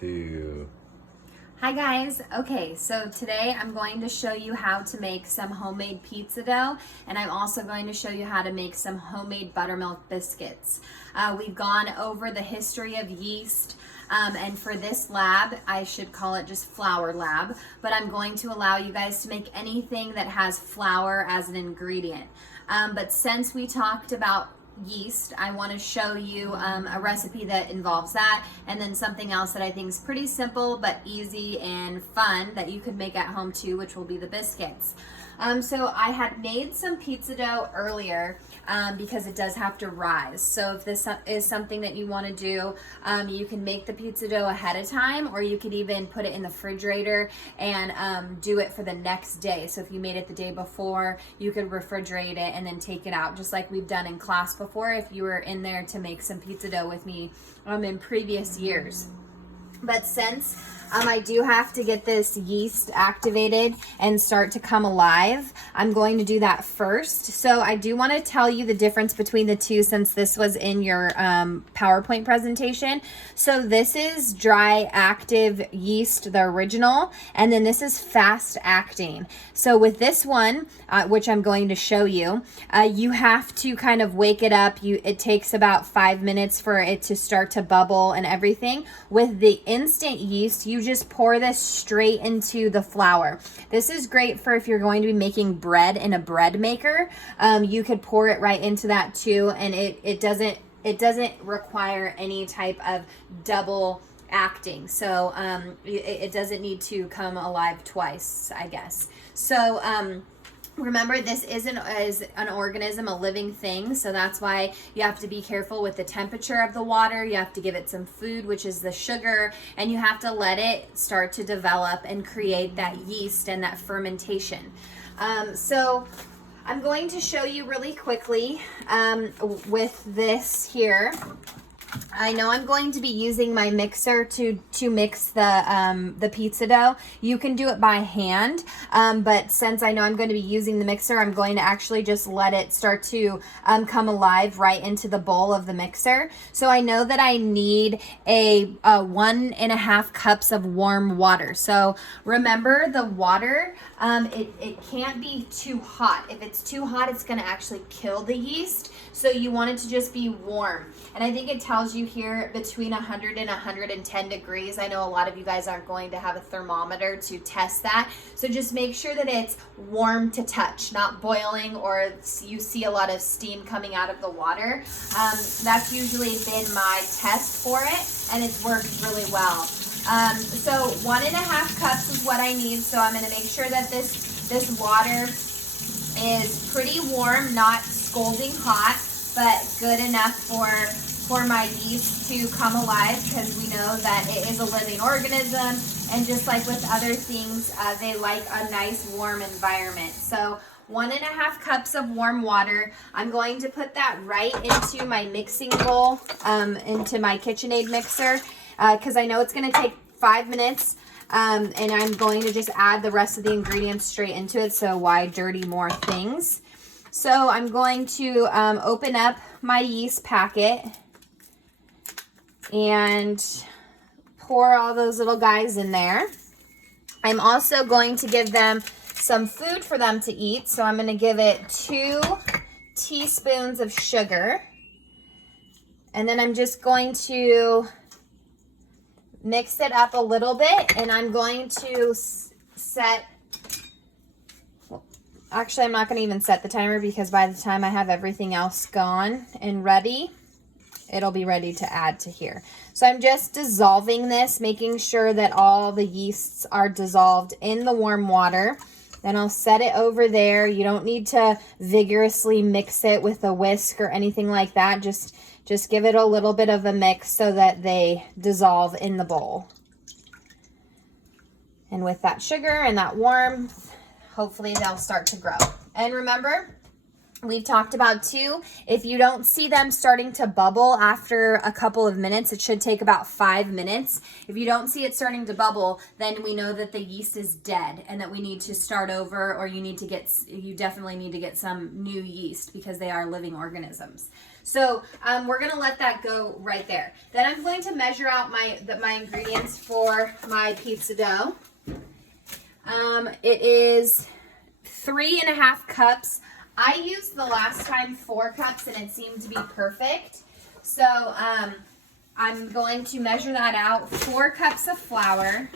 2. Hi guys. Okay, so today I'm going to show you how to make some homemade pizza dough, and I'm also going to show you how to make some homemade buttermilk biscuits. We've gone over the history of yeast, and for this lab, I should call it just flour lab, but I'm going to allow you guys to make anything that has flour as an ingredient. But since we talked about yeast, I want to show you a recipe that involves that, and then something else that I think is pretty simple but easy and fun that you could make at home too, which will be the biscuits. So I had made some pizza dough earlier because it does have to rise. So if this is something that you want to do, you can make the pizza dough ahead of time, or you could even put it in the refrigerator and do it for the next day. So if you made it the day before, you could refrigerate it and then take it out, just like we've done in class before if you were in there to make some pizza dough with me in previous years. But since I do have to get this yeast activated and start to come alive, I'm going to do that first. So I do want to tell you the difference between the two, since this was in your PowerPoint presentation. So this is dry active yeast, the original, and then this is fast acting. So with this one, which I'm going to show you, you have to kind of wake it up. It takes about 5 minutes for it to start to bubble and everything. With the instant yeast, you just pour this straight into the flour. This is great for if you're going to be making bread in a bread maker. You could pour it right into that too, and it doesn't require any type of double acting. So it doesn't need to come alive twice, I guess. So remember, this is an organism, a living thing, so that's why you have to be careful with the temperature of the water. You have to give it some food, which is the sugar, and you have to let it start to develop and create that yeast and that fermentation. So I'm going to show you really quickly with this here. I know I'm going to be using my mixer to mix the pizza dough. You can do it by hand, but since I know I'm going to be using the mixer, I'm going to actually just let it start to come alive right into the bowl of the mixer. So I know that I need a 1.5 cups of warm water. So remember, the water, it can't be too hot. If it's too hot, it's going to actually kill the yeast. So you want it to just be warm. And I think it tells you here between 100 and 110 degrees. I know a lot of you guys aren't going to have a thermometer to test that. So just make sure that it's warm to touch, not boiling or you see a lot of steam coming out of the water. That's usually been my test for it, and it's worked really well. So 1.5 cups is what I need. So I'm going to make sure that this water is pretty warm, not scalding hot, but good enough for my yeast to come alive, because we know that it is a living organism, and just like with other things, they like a nice warm environment. So 1.5 cups of warm water. I'm going to put that right into my mixing bowl, into my KitchenAid mixer, because I know it's going to take 5 minutes. And I'm going to just add the rest of the ingredients straight into it, so why dirty more things? So I'm going to open up my yeast packet and pour all those little guys in there. I'm also going to give them some food for them to eat, so I'm going to give it 2 teaspoons of sugar. And then I'm just going to mix it up a little bit, and I'm going to set, actually I'm not going to even set the timer, because by the time I have everything else gone and ready, it'll be ready to add to here. So I'm just dissolving this, making sure that all the yeasts are dissolved in the warm water. Then I'll set it over there. You don't need to vigorously mix it with a whisk or anything like that. Just give it a little bit of a mix so that they dissolve in the bowl. And with that sugar and that warmth, hopefully they'll start to grow. And remember, we've talked about too, if you don't see them starting to bubble after a couple of minutes, it should take about 5 minutes. If you don't see it starting to bubble, then we know that the yeast is dead and that we need to start over, or you definitely need to get some new yeast, because they are living organisms. So we're gonna let that go right there. Then I'm going to measure out my ingredients for my pizza dough. It is 3.5 cups. I used the last time 4 cups and it seemed to be perfect. So I'm going to measure that out. 4 cups of flour.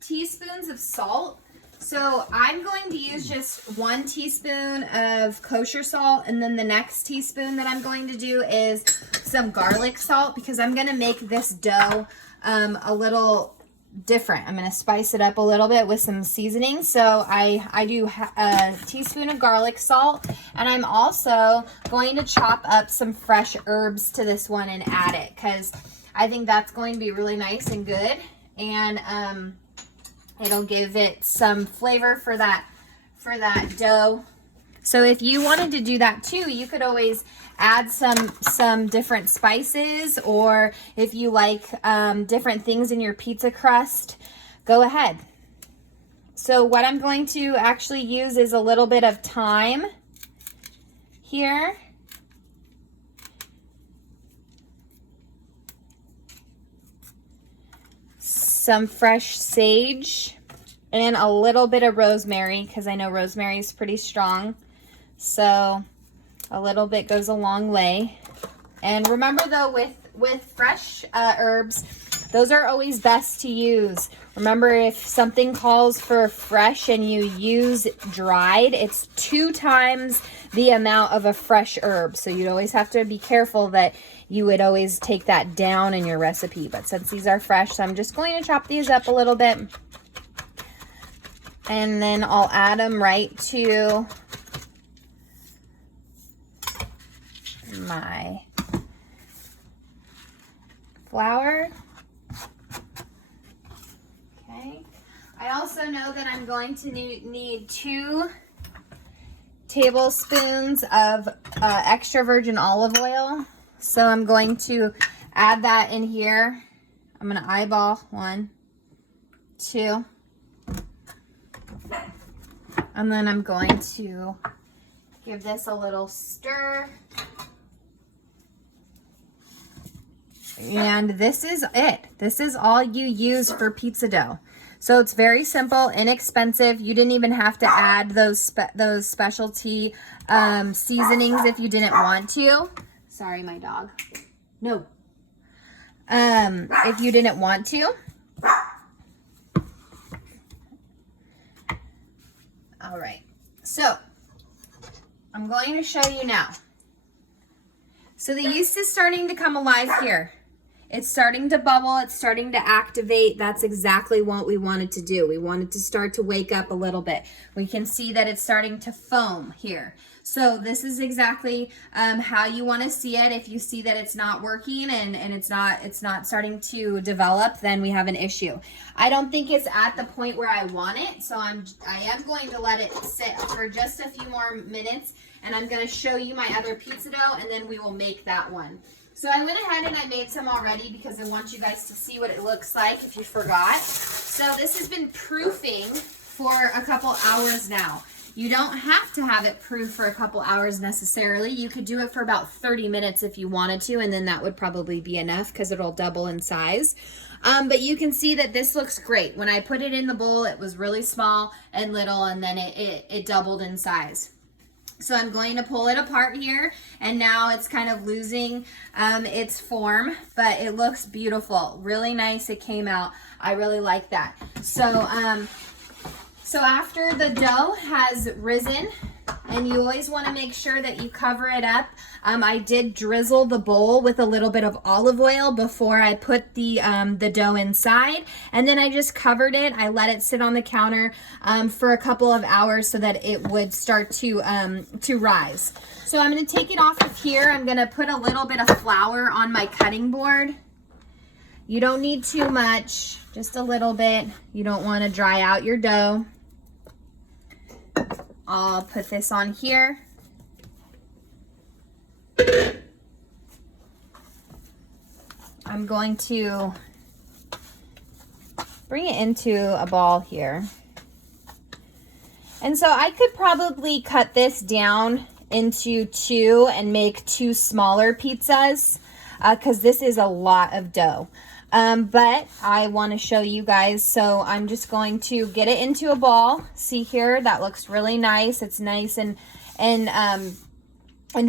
Teaspoons of salt. So I'm going to use just 1 teaspoon of kosher salt, and then the next teaspoon that I'm going to do is some garlic salt, because I'm going to make this dough a little different. I'm going to spice it up a little bit with some seasoning. So I do a teaspoon of garlic salt, and I'm also going to chop up some fresh herbs to this one and add it, because I think that's going to be really nice and good. And it'll give it some flavor for that dough. So if you wanted to do that too, you could always add some different spices, or if you like different things in your pizza crust, go ahead. So what I'm going to actually use is a little bit of thyme here. Some fresh sage, and a little bit of rosemary, because I know rosemary is pretty strong. So a little bit goes a long way. And remember though, with fresh herbs, those are always best to use. Remember, if something calls for fresh and you use dried, it's 2 times the amount of a fresh herb. So you'd always have to be careful that you would always take that down in your recipe. But since these are fresh, so I'm just going to chop these up a little bit. And then I'll add them right to my flour. Okay. I also know that I'm going to need 2 tablespoons of extra virgin olive oil. So I'm going to add that in here. I'm going to eyeball 1, 2. And then I'm going to give this a little stir. And this is it. This is all you use for pizza dough. So it's very simple, inexpensive. You didn't even have to add those specialty seasonings if you didn't want to. Sorry, my dog. No. If you didn't want to. All right. So I'm going to show you now. So the yeast is starting to come alive here. It's starting to bubble. It's starting to activate. That's exactly what we wanted to do. We wanted to start to wake up a little bit. We can see that it's starting to foam here. So this is exactly how you want to see it. If you see that it's not working and it's not starting to develop, then we have an issue. I don't think it's at the point where I want it, so I am going to let it sit for just a few more minutes, and I'm going to show you my other pizza dough, and then we will make that one. So I went ahead and I made some already because I want you guys to see what it looks like if you forgot. So this has been proofing for a couple hours now. You don't have to have it proof for a couple hours necessarily. You could do it for about 30 minutes if you wanted to, and then that would probably be enough because it'll double in size. But you can see that this looks great. When I put it in the bowl, it was really small and little, and then it doubled in size. So I'm going to pull it apart here, and now it's kind of losing its form, but it looks beautiful. Really nice it came out. I really like that. So after the dough has risen, and you always want to make sure that you cover it up. I did drizzle the bowl with a little bit of olive oil before I put the dough inside, and then I just covered it. I let it sit on the counter for a couple of hours so that it would start to rise. So I'm going to take it off of here. I'm going to put a little bit of flour on my cutting board. You don't need too much, just a little bit. You don't want to dry out your dough. I'll put this on here. I'm going to bring it into a ball here. And so I could probably cut this down into 2 and make 2 smaller pizzas because this is a lot of dough. But I want to show you guys, so I'm just going to get it into a ball. See here, that looks really nice. It's nice and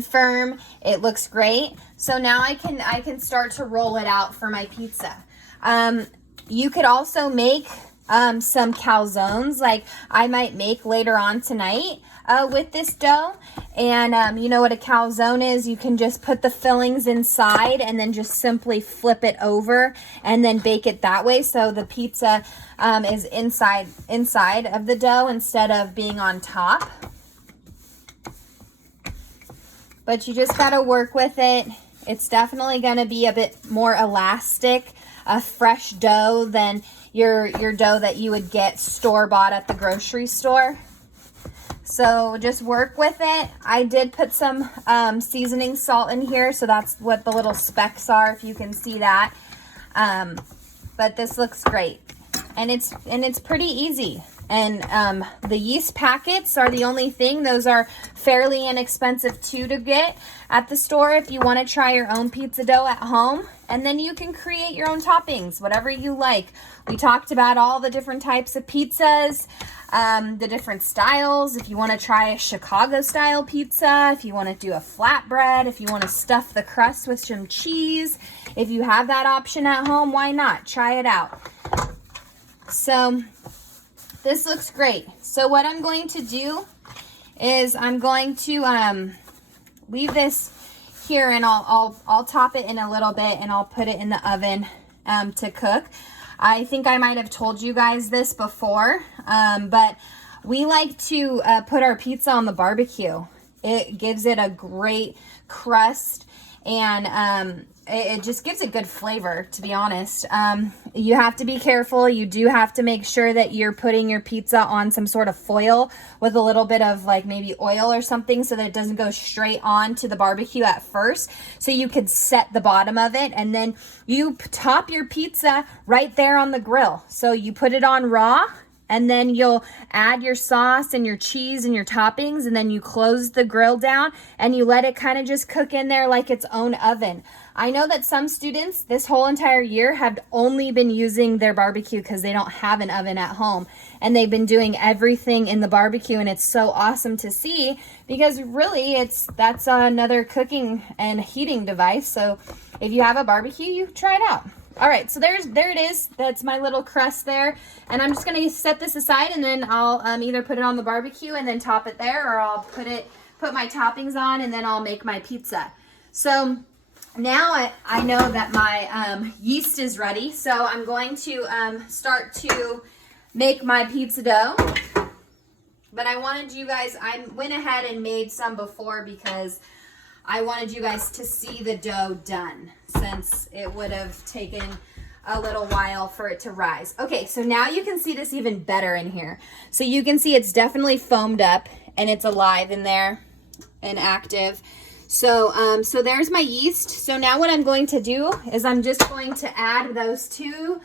firm. It looks great. So now I can start to roll it out for my pizza. You could also make some calzones, like I might make later on tonight with this dough. And you know what a calzone is? You can just put the fillings inside and then just simply flip it over and then bake it that way. So the pizza is inside of the dough instead of being on top. But you just got to work with it. It's definitely going to be a bit more elastic, a fresh dough than your dough that you would get store-bought at the grocery store. So just work with it. I did put some seasoning salt in here, so that's what the little specks are, if you can see that. But this looks great, and it's pretty easy. And the yeast packets are the only thing. Those are fairly inexpensive too to get at the store if you want to try your own pizza dough at home. And then you can create your own toppings, whatever you like. We talked about all the different types of pizzas, the different styles. If you want to try a Chicago style pizza, if you want to do a flatbread, if you want to stuff the crust with some cheese, if you have that option at home, why not? Try it out. So this looks great. So what I'm going to do is I'm going to leave this here, and I'll top it in a little bit, and I'll put it in the oven to cook. I think I might have told you guys this before, but we like to put our pizza on the barbecue. It gives it a great crust, and it just gives it good flavor, to be honest. You have to be careful. You do have to make sure that you're putting your pizza on some sort of foil with a little bit of like maybe oil or something so that it doesn't go straight on to the barbecue at first. So you could set the bottom of it, and then you top your pizza right there on the grill. So you put it on raw, and then you'll add your sauce and your cheese and your toppings, and then you close the grill down and you let it kind of just cook in there like its own oven. I know that some students this whole entire year have only been using their barbecue because they don't have an oven at home, and they've been doing everything in the barbecue, and it's so awesome to see because really that's another cooking and heating device. So if you have a barbecue, you try it out. All right, so there it is. That's my little crust there. And I'm just gonna set this aside, and then I'll either put it on the barbecue and then top it there, or I'll put my toppings on, and then I'll make my pizza. So now I know that my yeast is ready, so I'm going to start to make my pizza dough. But I wanted you guys, I went ahead and made some before because I wanted you guys to see the dough done, since it would have taken a little while for it to rise. Okay, so now you can see this even better in here. So you can see it's definitely foamed up and it's alive in there and active. So, so there's my yeast. So now what I'm going to do is I'm just going to add those 2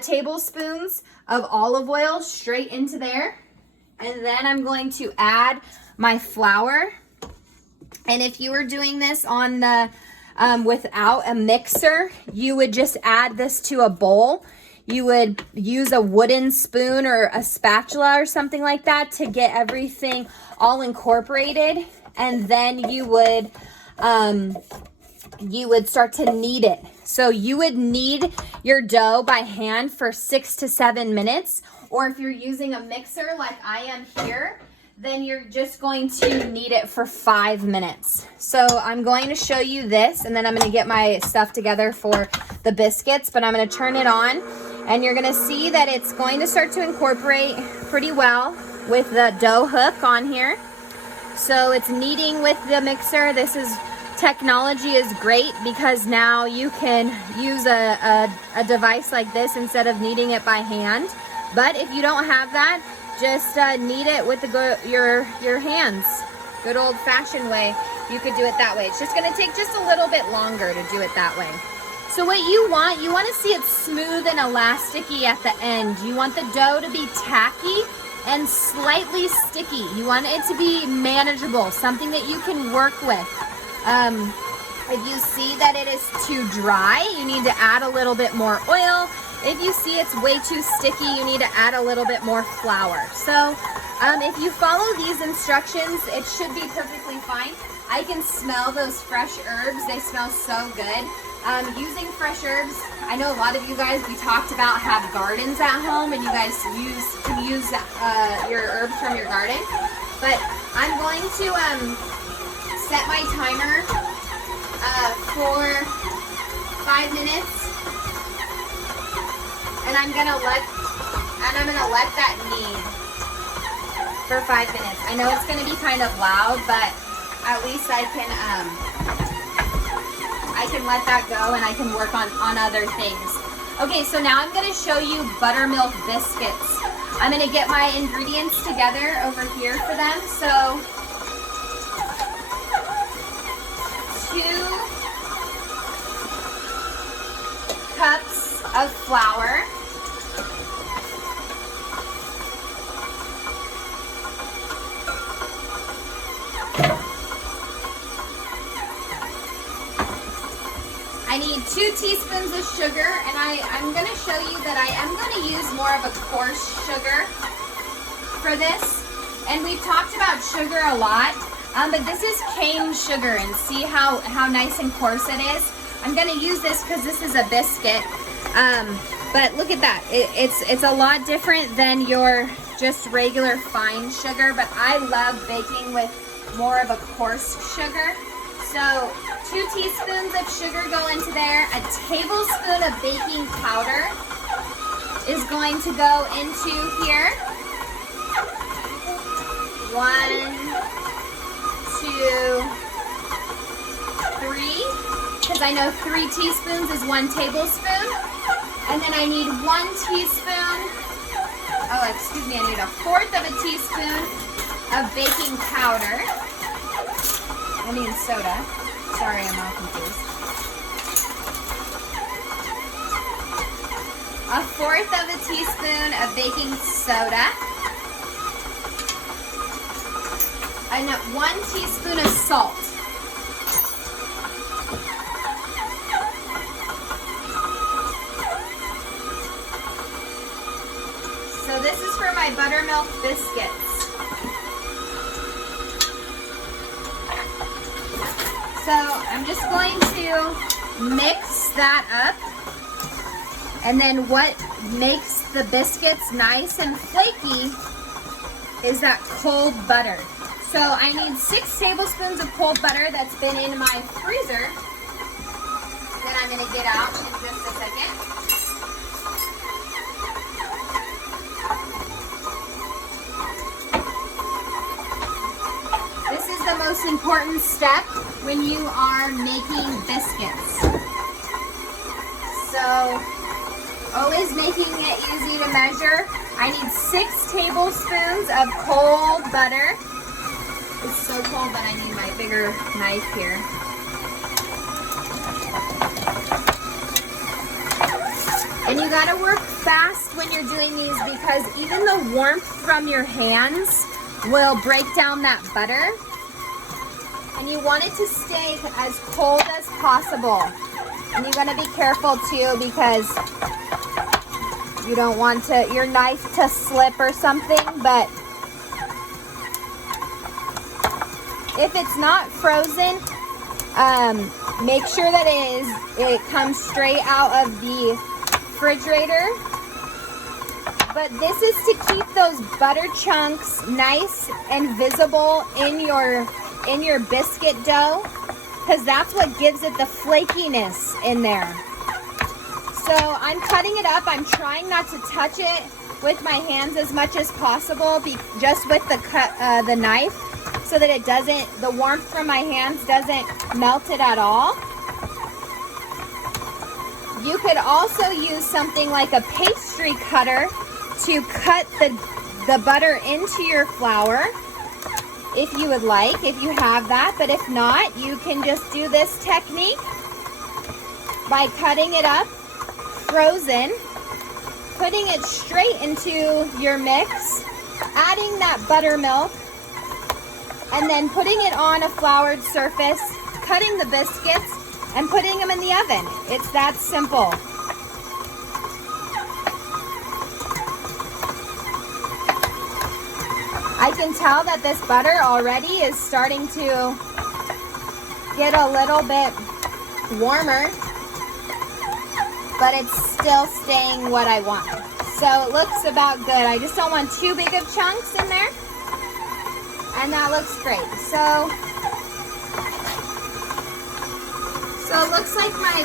tablespoons of olive oil straight into there. And then I'm going to add my flour. And if you were doing this on the without a mixer, you would just add this to a bowl. You would use a wooden spoon or a spatula or something like that to get everything all incorporated, and then you would start to knead it. So you would knead your dough by hand for 6 to 7 minutes, or if you're using a mixer like I am here, then you're just going to knead it for 5 minutes. So I'm going to show you this, and then I'm going to get my stuff together for the biscuits, but I'm going to turn it on, and you're going to see that it's going to start to incorporate pretty well with the dough hook on here. So it's kneading with the mixer. Technology is great because now you can use a device like this instead of kneading it by hand. But if you don't have that, just knead it with your hands. Good old-fashioned way, you could do it that way. It's just going to take just a little bit longer to do it that way. So what you want to see it smooth and elasticy at the end. You want the dough to be tacky and slightly sticky. You want it to be manageable, something that you can work with. If you see that it is too dry, you need to add a little bit more oil. If you see it's way too sticky, you need to add a little bit more flour. So if you follow these instructions, it should be perfectly fine. I can smell those fresh herbs. They smell so good. Using fresh herbs, I know a lot of you guys, we talked about, have gardens at home and you guys can use your herbs from your garden. But I'm going to set my timer for 5 minutes, and I'm gonna let that knead for 5 minutes. I know it's gonna be kind of loud, but at least I can let that go and I can work on other things. Okay, so now I'm gonna show you buttermilk biscuits. I'm gonna get my ingredients together over here for them. So 2 cups of flour, I need 2 teaspoons of sugar, and I'm going to show you that I am going to use more of a coarse sugar for this. And we've talked about sugar a lot, but this is cane sugar, and see how nice and coarse it is. I'm going to use this because this is a biscuit, but look at that. It's a lot different than your just regular fine sugar, but I love baking with more of a coarse sugar. So 2 teaspoons of sugar go into there. A tablespoon of baking powder is going to go into here. 1, 2, 3, because I know 3 teaspoons is 1 tablespoon. And then I need 1 teaspoon, oh, excuse me, I need 1/4 of a teaspoon of baking powder. I mean soda. Sorry, I'm all confused. 1/4 of a teaspoon of baking soda. And 1 teaspoon of salt. So this is for my buttermilk biscuits. So I'm just going to mix that up. And then what makes the biscuits nice and flaky is that cold butter. So I need 6 tablespoons of cold butter that's been in my freezer that I'm going to get out in just a second. This is the most important step when you are making biscuits. So always making it easy to measure. I need 6 tablespoons of cold butter. It's so cold that I need my bigger knife here. And you gotta work fast when you're doing these because even the warmth from your hands will break down that butter. And you want it to stay as cold as possible. And you gotta be careful too because you don't want your knife to slip or something, but if it's not frozen, make sure that it comes straight out of the refrigerator. But this is to keep those butter chunks nice and visible in your biscuit dough, because that's what gives it the flakiness in there. So I'm cutting it up. I'm trying not to touch it with my hands as much as possible, just with the knife, so that it doesn't, the warmth from my hands doesn't melt it at all. You could also use something like a pastry cutter to cut the butter into your flour, if you would like, if you have that. But if not, you can just do this technique. by cutting it up, frozen, putting it straight into your mix, adding that buttermilk, and then putting it on a floured surface, cutting the biscuits, and putting them in the oven. It's that simple. I can tell that this butter already is starting to get a little bit warmer, but it's still staying what I want. So it looks about good. I just don't want too big of chunks in there. And that looks great. So it looks like my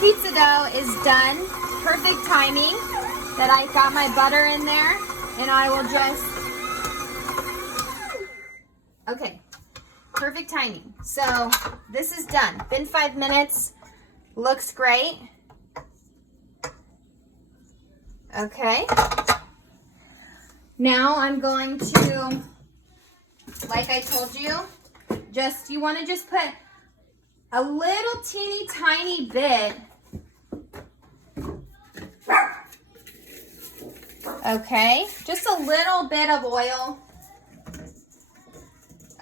pizza dough is done. Perfect timing that I got my butter in there, and I will just, okay, perfect timing. So this is done. Been 5 minutes, looks great. Okay, now I'm going to, like I told you, you want to just put a little teeny tiny bit, okay, just a little bit of oil,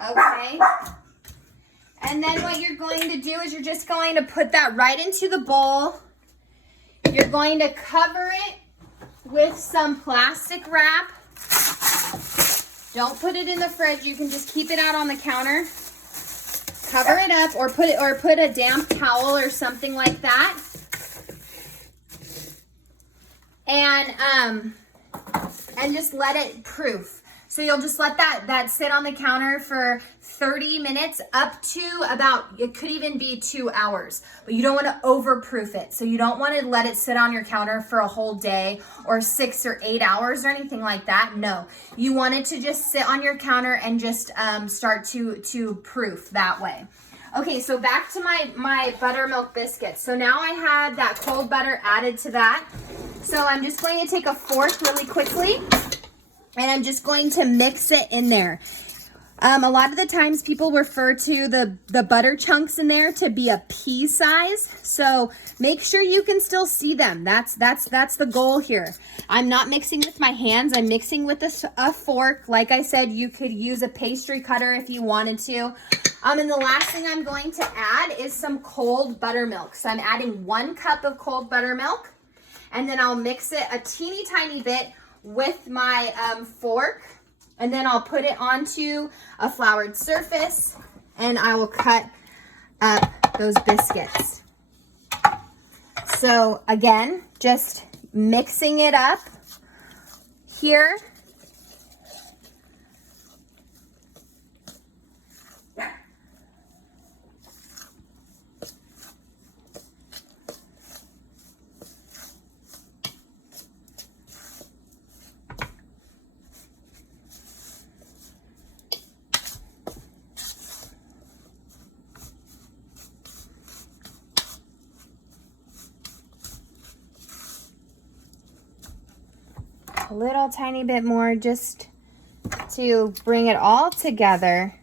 okay, and then what you're going to do is you're just going to put that right into the bowl. You're going to cover it with some plastic wrap. Don't put it in the fridge. You can just keep it out on the counter. Cover it up, or put a damp towel or something like that. And just let it proof. So you'll just let that sit on the counter for 30 minutes up to about, it could even be 2 hours, but you don't want to overproof it. So you don't want to let it sit on your counter for a whole day or 6 or 8 hours or anything like that. No, you want it to just sit on your counter and just start to proof that way. Okay, so back to my buttermilk biscuits. So now I had that cold butter added to that. So I'm just going to take a fork really quickly, and I'm just going to mix it in there. A lot of the times people refer to the butter chunks in there to be a pea size. So make sure you can still see them. That's the goal here. I'm not mixing with my hands. I'm mixing with a fork. Like I said, you could use a pastry cutter if you wanted to. And the last thing I'm going to add is some cold buttermilk. So I'm adding 1 cup of cold buttermilk, and then I'll mix it a teeny tiny bit with my fork, and then I'll put it onto a floured surface, and I will cut up those biscuits. So again, just mixing it up here. A little tiny bit more just to bring it all together.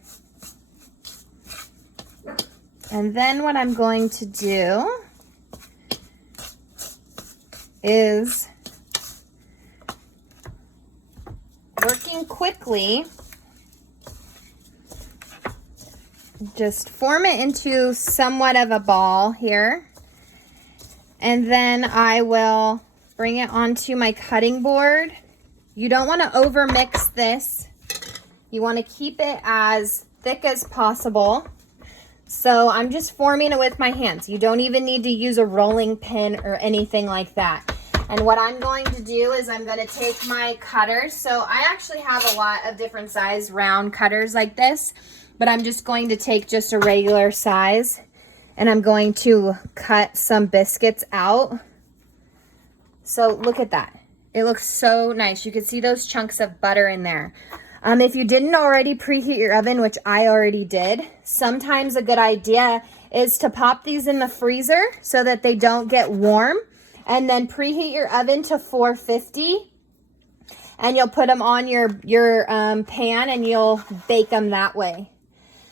And then what I'm going to do is, working quickly, just form it into somewhat of a ball here. And then I will bring it onto my cutting board. You don't want to over mix this. You want to keep it as thick as possible. So I'm just forming it with my hands. You don't even need to use a rolling pin or anything like that. And what I'm going to do is I'm going to take my cutters. So I actually have a lot of different size round cutters like this, but I'm just going to take just a regular size, and I'm going to cut some biscuits out. So look at that. It looks so nice. You can see those chunks of butter in there. If you didn't already preheat your oven, which I already did, sometimes a good idea is to pop these in the freezer so that they don't get warm, and then preheat your oven to 450, and you'll put them on your pan and you'll bake them that way.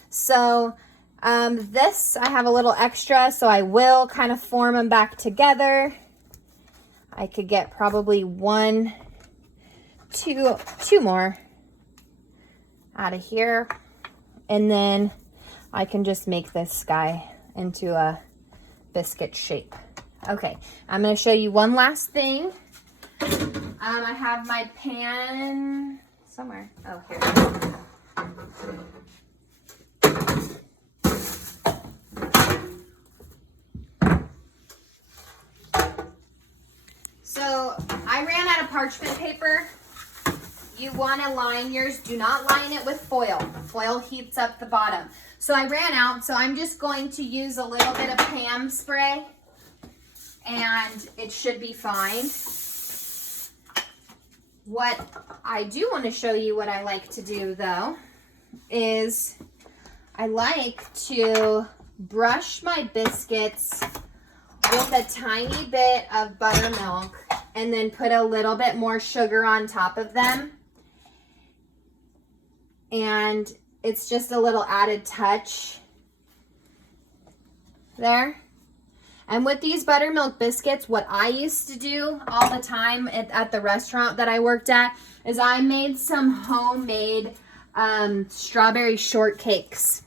So This, I have a little extra, so I will kind of form them back together. I could get probably two more out of here. And then I can just make this guy into a biscuit shape. Okay, I'm gonna show you one last thing. I have my pan somewhere. Oh, here. So I ran out of parchment paper. You want to line yours. Do not line it with foil. Foil heats up the bottom. So I ran out, so I'm just going to use a little bit of Pam spray, and it should be fine. What I do want to show you what I like to do, though, is I like to brush my biscuits with a tiny bit of buttermilk and then put a little bit more sugar on top of them. And it's just a little added touch there. And with these buttermilk biscuits, what I used to do all the time at the restaurant that I worked at is I made some homemade strawberry shortcakes.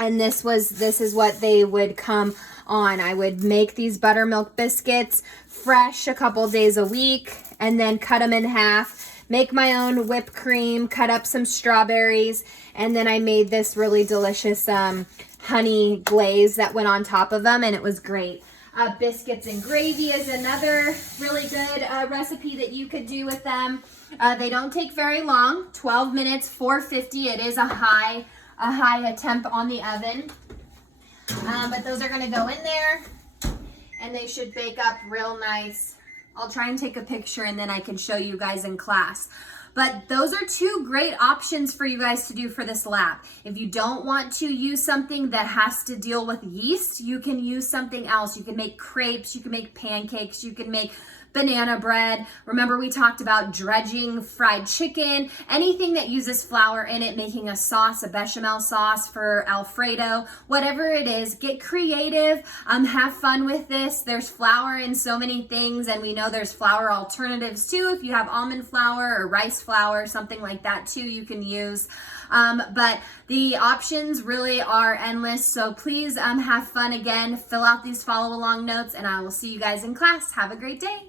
And this is what they would come on. I would make these buttermilk biscuits fresh a couple days a week and then cut them in half, make my own whipped cream, cut up some strawberries, and then I made this really delicious honey glaze that went on top of them, and it was great. Biscuits and gravy is another really good recipe that you could do with them. They don't take very long, 12 minutes, 450. It is a high temp on the oven. But those are going to go in there, and they should bake up real nice. I'll try and take a picture, and then I can show you guys in class. But those are two great options for you guys to do for this lab. If you don't want to use something that has to deal with yeast, you can use something else. You can make crepes, you can make pancakes, you can make banana bread. Remember, we talked about dredging fried chicken, anything that uses flour in it, making a sauce, a bechamel sauce for Alfredo, whatever it is, get creative, have fun with this. There's flour in so many things, and we know there's flour alternatives too. If you have almond flour or rice flour, something like that too, you can use. But the options really are endless. So please have fun again, fill out these follow along notes, and I will see you guys in class. Have a great day.